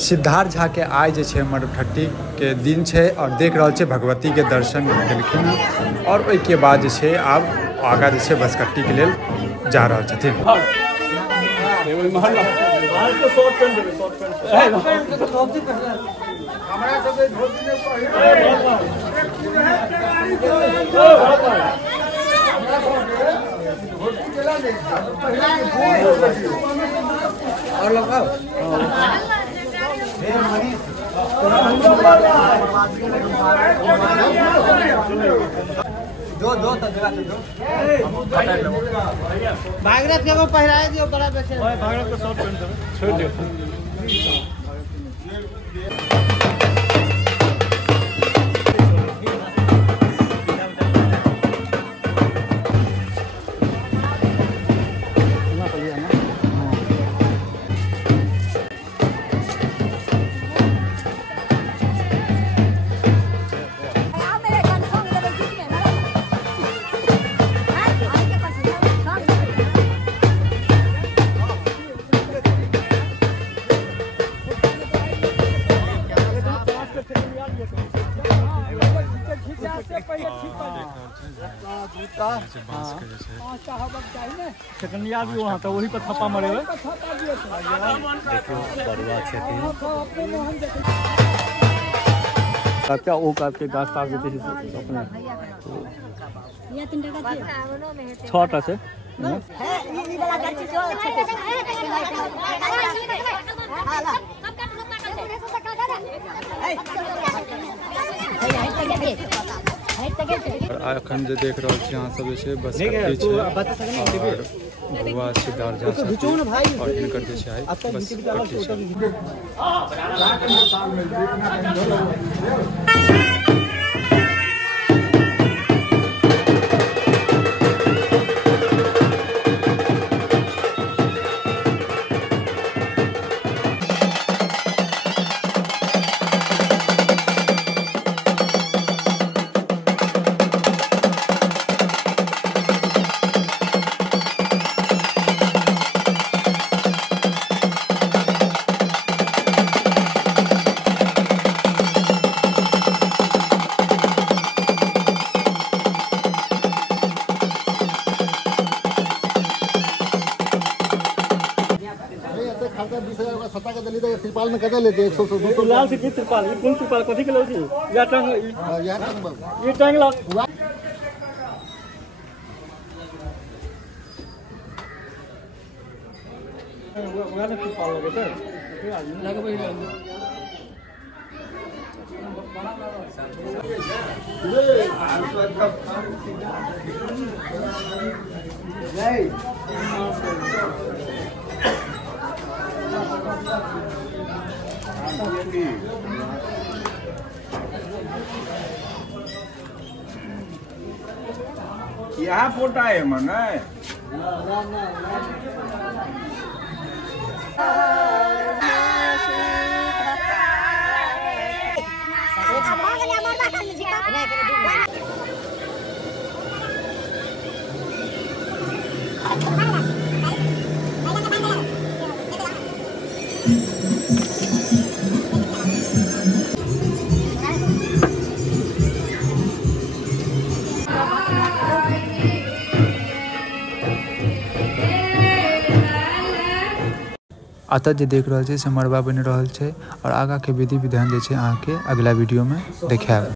सिद्धार्थ झा के आइ जे छै मरठट्ठी के दिन छै और देख रहल छै भगवती के दर्शन केलखिन हँ और ओइके बाद जे छै आब आगाँ जे छै बसकट्टी के लेल जा रहल छथिन। भागरथ के को पहराए दियो बड़ा बेचे भागरथ को शॉर्ट पेंट दे छोड़ दियो। सेकंडिया भी वहाँ तो वही पर थप्पा मरे हुए। क्या वो के गाछ तार देते अपने छोटा से अखन जे देख रहल छी अहाँ सब जे छै बसकट्टी छै और भगवान सिद्धार्थ झा छथिन और हिनकर जे छै आइ बसकट्टी छै। त्रिपाल में कटा लेते 100 लाल से की त्रिपाल कौन त्रिपाल कथी के लेती या टांग ये टांग ला वो ना त्रिपाल लगे तो लगबे यहाँ फोटा है मन अतः जे देख रहल छै से मड़वा बनि रहल छै और आगा के विधि विधान जे छै अहाँ के अगला वीडियो में देखाएब।